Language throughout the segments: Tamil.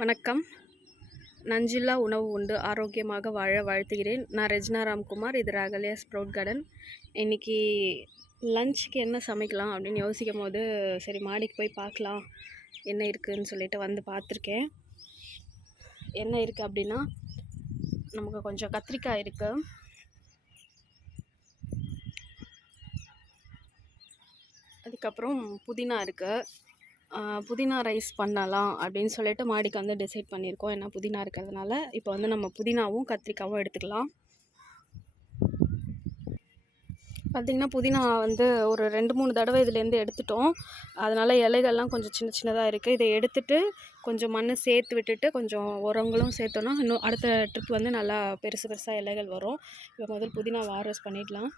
வணக்கம். நஞ்சில்லா உணவு உண்டு. ஆரோக்கியமாக வாழ வாழ்த்துகிறேன். நான் ரெஜ்னா ராம்குமார். இது ராகலியா ஸ்ப்ரவுட் கார்டன். இன்றைக்கி லஞ்சுக்கு என்ன சமைக்கலாம் அப்படின்னு யோசிக்கும் போது சரி மாடிக்கு போய் பார்க்கலாம். என்ன இருக்குதுன்னு சொல்லிட்டு வந்து பார்த்துருக்கேன். என்ன இருக்குது அப்படின்னா நமக்கு கொஞ்சம் கத்திரிக்காய் இருக்குது அதுக்கப்புறம் புதினா இருக்குது புதினா ரைஸ் பண்ணலாம் அப்படின்னு சொல்லிட்டு மாடிக்கு வந்து டிசைட் பண்ணியிருக்கோம். ஏன்னா புதினா இருக்கிறதுனால இப்போ வந்து நம்ம புதினாவும் கத்திரிக்காவும் எடுத்துக்கலாம். பார்த்திங்கன்னா புதினா வந்து ஒரு ரெண்டு மூணு தடவை இதுலேருந்து எடுத்துட்டோம். அதனால் இலைகள்லாம் கொஞ்சம் சின்ன சின்னதாக இருக்குது இதை எடுத்துட்டு கொஞ்சம் மண் சேர்த்து விட்டுட்டு கொஞ்சம் உரங்களும் சேர்த்தோன்னா இன்னும் அடுத்த ட்ரிப் வந்து நல்லா பெருசு பெருசாக இலைகள் வரும். இப்போ முதல் புதினா வாரஸ் பண்ணிடலாம்.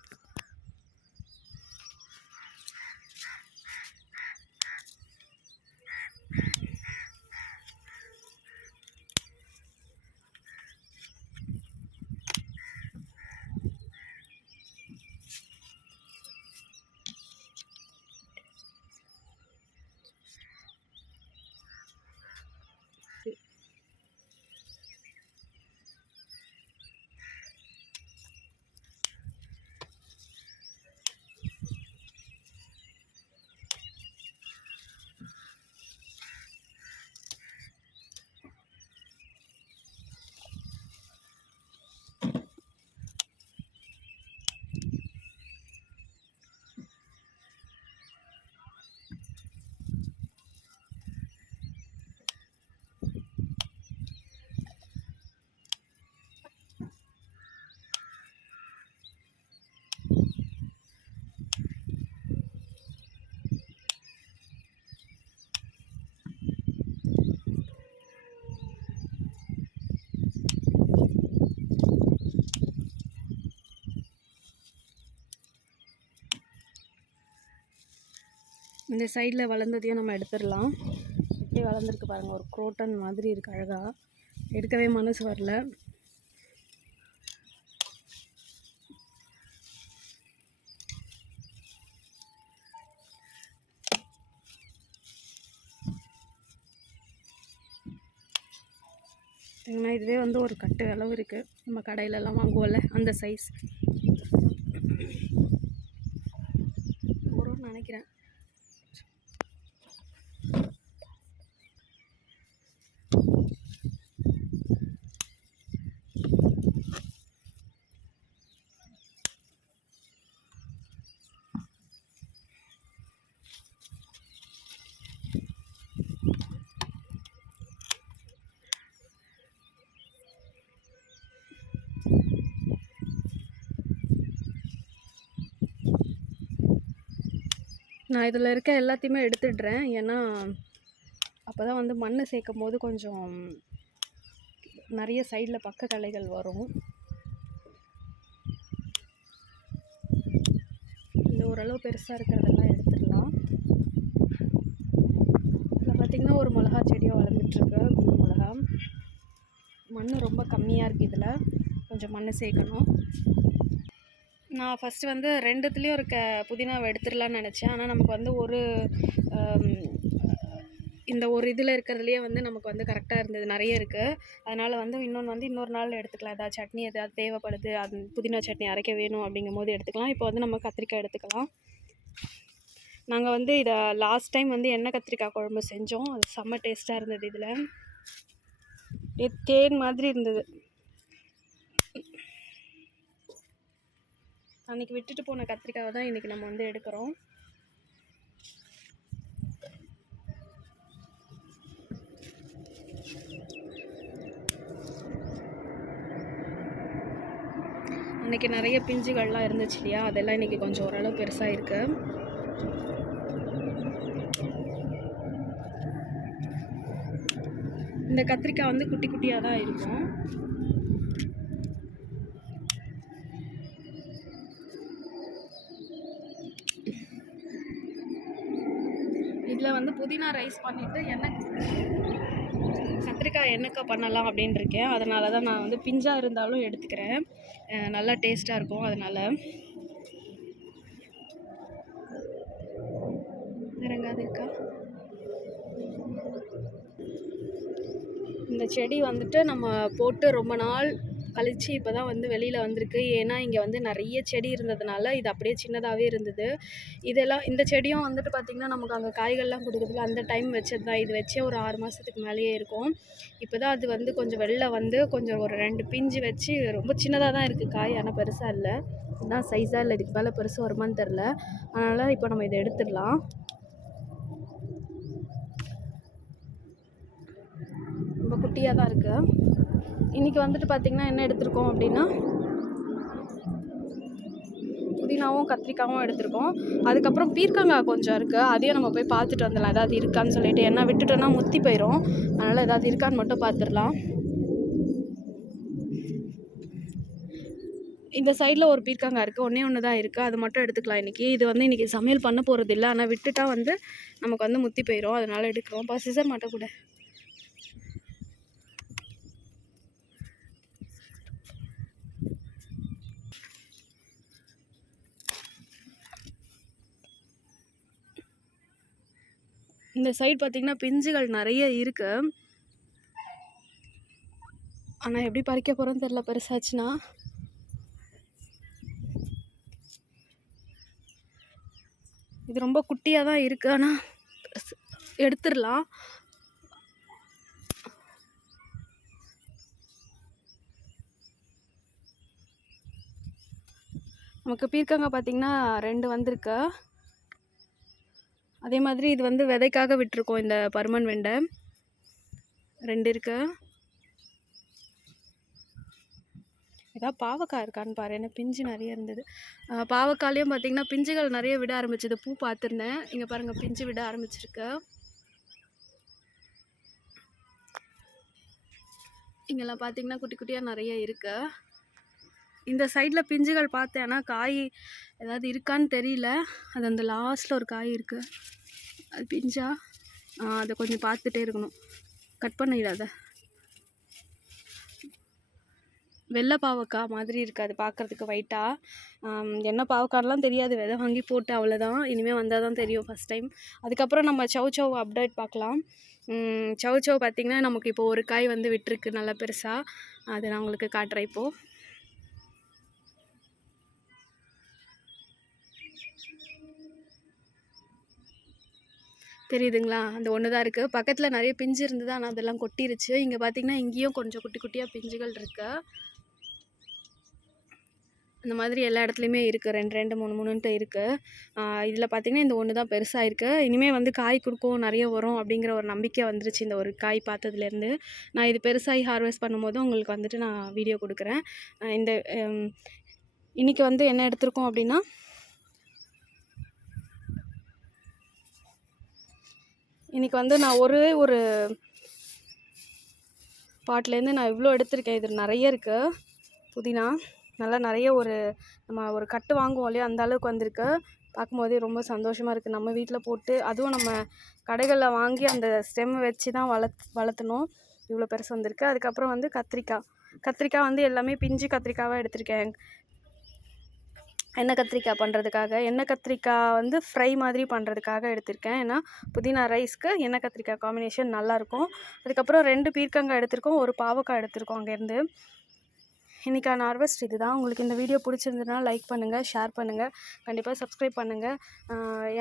இந்த சைடில் வளர்ந்ததையும் நம்ம எடுத்துடலாம். எப்படி வளர்ந்துருக்கு பாருங்கள் ஒரு குரோட்டன் மாதிரி இருக்குது அழகாக எடுக்கவே மனசு வரல. இதுவே வந்து ஒரு கட்டு அளவு இருக்குது நம்ம கடையிலலாம் வாங்குவோம்ல அந்த சைஸ் நான் இதில் இருக்க எல்லாத்தையுமே எடுத்துடுறேன். ஏன்னா அப்போ தான் வந்து மண் சேர்க்கும் போது கொஞ்சம் நிறைய சைடில் பக்க கலைகள் வரும். இந்த ஓரளவு பெருசாக இருக்கிறதெல்லாம் எடுத்துடலாம். இதில் பார்த்திங்கன்னா ஒரு மிளகா செடியாக வளர்ந்துட்டுருக்கு. குண்டு மிளகா. மண் ரொம்ப கம்மியாக இருக்குது இதில். கொஞ்சம் மண் சேர்க்கணும். நான் ஃபஸ்ட்டு வந்து ரெண்டுத்துலேயும் இருக்க புதினாவை எடுத்துடலான்னு நினச்சேன். ஆனால் நமக்கு வந்து ஒரு இந்த ஒரு இதில் இருக்கிறதுலையே வந்து நமக்கு வந்து கரெக்டாக இருந்தது. நிறைய இருக்குது அதனால் வந்து இன்னொன்று வந்து இன்னொரு நாள் எடுத்துக்கலாம். ஏதாவது சட்னி எதாவது தேவைப்படுது அது புதினா சட்னி அரைக்க வேணும் அப்படிங்கும் போது எடுத்துக்கலாம். இப்போ வந்து நம்ம கத்திரிக்காய் எடுத்துக்கலாம். நாங்கள் வந்து இதை லாஸ்ட் டைம் வந்து எண்ணெய் கத்திரிக்காய் குழம்பு செஞ்சோம். அது செம்ம டேஸ்ட்டாக இருந்தது இதில். தேன் மாதிரி இருந்தது. அன்றைக்கி விட்டுட்டு போன கத்திரிக்காவை தான் இன்றைக்கி நம்ம வந்து எடுக்கிறோம். அன்றைக்கி நிறைய பிஞ்சுகள்லாம் இருந்துச்சு இல்லையா? அதெல்லாம் இன்றைக்கி கொஞ்சம் ஓரளவு பெருசாக இருக்குது இந்த கத்திரிக்காய் வந்து குட்டி குட்டியாக தான் இருக்கும் இதில் வந்து புதினா ரைஸ் பண்ணிவிட்டு எண்ணெய் கத்திரிக்காய் எண்ணெய்க்காய் பண்ணலாம் அப்படின்னு இருக்கேன் அதனால தான் நான் வந்து பிஞ்சாக இருந்தாலும் எடுத்துக்கிறேன். நல்லா டேஸ்ட்டாக இருக்கும் அதனால். இறங்காது இருக்கா? இந்த செடி வந்துட்டு நம்ம போட்டு ரொம்ப நாள் கழிச்சு இப்போ தான் வந்து வெளியில் வந்திருக்கு. ஏன்னா இங்கே வந்து நிறைய செடி இருந்ததுனால இது அப்படியே சின்னதாகவே இருந்தது. இதெல்லாம் இந்த செடியும் வந்துட்டு பார்த்திங்கன்னா நமக்கு அங்கே காய்கள்லாம் கொடுக்குறதுல அந்த டைம் வச்சது தான் இது வச்சே ஒரு ஆறு மாதத்துக்கு மேலேயே இருக்கும். இப்போ தான் அது வந்து கொஞ்சம் வெளில வந்து கொஞ்சம் ஒரு ரெண்டு பிஞ்சு வச்சு ரொம்ப சின்னதாக தான் இருக்குது காய் ஆனால் பெருசாக இல்லை. இதுதான் சைஸாக இல்லை இதுக்கு மேலே பெருசாக வருமான்னு தெரில அதனால் இப்போ நம்ம இதை எடுத்துடலாம். ரொம்ப குட்டியாக தான் இருக்குது இன்றைக்கி வந்துட்டு பார்த்திங்கன்னா என்ன எடுத்திருக்கோம் அப்படின்னா புதினாவும் கத்திரிக்காவும் எடுத்திருக்கோம். அதுக்கப்புறம் பீர்க்கங்காய் கொஞ்சம் இருக்குது அதையும் நம்ம போய் பார்த்துட்டு வந்துடலாம். ஏதாவது இருக்கான்னு சொல்லிட்டு ஏன்னா விட்டுட்டோன்னா முத்தி போயிடும் அதனால் ஏதாவது இருக்கான்னு மட்டும் பார்த்துடலாம். இந்த சைடில் ஒரு பீர்க்கங்காய் இருக்குது ஒன்றே ஒன்று தான் இருக்குது அது மட்டும் எடுத்துக்கலாம் இன்றைக்கி இது வந்து இன்றைக்கி சமையல் பண்ண போகிறது இல்லை. ஆனால் விட்டுட்டா வந்து நமக்கு வந்து முத்தி போயிடும் அதனால் எடுக்கிறோம். இப்போ சிசர் மட்டும் இந்த சைடு பார்த்திங்கன்னா பிஞ்சுகள் நிறைய இருக்கு. ஆனால் எப்படி பறிக்க போகிறோன்னு தெரில பெருசாச்சுன்னா. இது ரொம்ப குட்டியாக தான் இருக்குது ஆனால் எடுத்துடலாம். நமக்கு பீர்க்கங்காய் பார்த்திங்கன்னா ரெண்டு வந்திருக்கு. அதே மாதிரி இது வந்து விதைக்காக விட்டுருக்கோம் இந்த பருமன் வெண்டை. ரெண்டு இருக்கு. ஏதாவது பாவக்காய் இருக்கான்னு பாரு ஏன்னா பிஞ்சு நிறைய இருந்தது. பாவக்காயிலையும் பார்த்தீங்கன்னா பிஞ்சுகள் நிறைய விட ஆரம்பிச்சது. பூ பார்த்துருந்தேன். இங்கே பாருங்கள் பிஞ்சு விட ஆரம்பிச்சிருக்கு. இங்கெல்லாம் பார்த்தீங்கன்னா குட்டி குட்டியாக நிறைய இருக்குது இந்த சைடில் பிஞ்சுகள் பார்த்தேன். ஆனால் காய் ஏதாவது இருக்கான்னு தெரியல. அது அந்த லாஸ்ட்டில் ஒரு காய் இருக்குது அது பிஞ்சா? அதை கொஞ்சம் பார்த்துட்டே இருக்கணும். கட் பண்ணிடாத வெள்ளை பாவக்காய் மாதிரி இருக்குது அது பார்க்குறதுக்கு ஒயிட்டாக என்ன பாவக்காய்லாம் தெரியாது. விதை வாங்கி போட்டு அவ்வளோதான் இனிமேல் வந்தால் தான் தெரியும் ஃபஸ்ட் டைம் அதுக்கப்புறம் நம்ம சவ் சவ் அப்டேட் பார்க்கலாம். ம், சவ் சவ் பார்த்திங்கன்னா நமக்கு இப்போ ஒரு காய் வந்து விட்டுருக்கு நல்லா பெருசாக அதை நான் உங்களுக்கு காட்டுறேன் இப்போது தெரியுதுங்களா? அந்த ஒன்று தான் இருக்குது பக்கத்தில் நிறைய பிஞ்சு இருந்தது. ஆனால் அதெல்லாம் கொட்டிருச்சு. இங்கே பார்த்தீங்கன்னா இங்கேயும் கொஞ்சம் குட்டி குட்டியாக பிஞ்சுகள் இருக்கு. அந்த மாதிரி எல்லா இடத்துலையுமே இருக்குது ரெண்டு ரெண்டு மூணு மூணுன்ட்டு இருக்குது இதில் பார்த்திங்கன்னா இந்த ஒன்று தான் பெருசாக இருக்குது இனிமேல் வந்து காய் கொடுக்கும் நிறைய வரும் அப்படிங்கிற ஒரு நம்பிக்கை வந்துருச்சு இந்த ஒரு காய் பார்த்ததுலேருந்து. நான் இது பெருசாகி ஹார்வெஸ்ட் பண்ணும்போது உங்களுக்கு வந்துட்டு நான் வீடியோ கொடுக்குறேன். இந்த இன்றைக்கி இன்னைக்கு வந்து என்ன எடுத்திருக்கோம் அப்படின்னா இன்னைக்கு வந்து நான் ஒரே ஒரு பாட்டிலேருந்து நான் இவ்வளோ எடுத்திருக்கேன். இது நிறைய இருக்குது புதினா. நல்லா நிறைய ஒரு நம்ம ஒரு கட்டு வாங்குவோம் இல்லையா? அந்த அளவுக்கு வந்திருக்கு. பார்க்கும்போதே ரொம்ப சந்தோஷமாக இருக்குது நம்ம வீட்டில் போட்டு அதுவும் நம்ம கடைகளில் வாங்கி அந்த ஸ்டெம் வச்சு தான் வளர்த் வளர்த்தணும். இவ்வளோ பெருசு வந்திருக்கு. அதுக்கப்புறம் வந்து கத்திரிக்காய். கத்திரிக்காய் வந்து எல்லாமே பிஞ்சு கத்திரிக்காவாக எடுத்திருக்கேன். எண்ணெய் கத்திரிக்காய் பண்ணுறதுக்காக எண்ணெய் கத்திரிக்காய் வந்து ஃப்ரை மாதிரி பண்ணுறதுக்காக எடுத்திருக்கேன். ஏன்னா புதினா ரைஸ்க்கு எண்ணெய் கத்திரிக்காய் காம்பினேஷன் நல்லாயிருக்கும் அதுக்கப்புறம் ரெண்டு பீர்க்கங்காய் எடுத்திருக்கோம். ஒரு பாவக்காய் எடுத்திருக்கோம் அங்கேருந்து. இன்றைக்கான ஹார்வெஸ்ட் இது தான் உங்களுக்கு இந்த வீடியோ பிடிச்சிருந்ததுன்னா லைக் பண்ணுங்கள் ஷேர் பண்ணுங்கள் கண்டிப்பாக சப்ஸ்கிரைப் பண்ணுங்கள்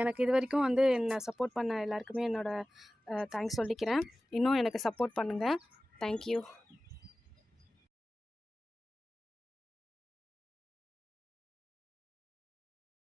எனக்கு இது வரைக்கும் வந்து என்னை சப்போர்ட் பண்ண எல்லாருக்குமே என்னோடய தேங்க்ஸ் சொல்லிக்கிறேன். இன்னும் எனக்கு சப்போர்ட் பண்ணுங்கள் தேங்க்யூ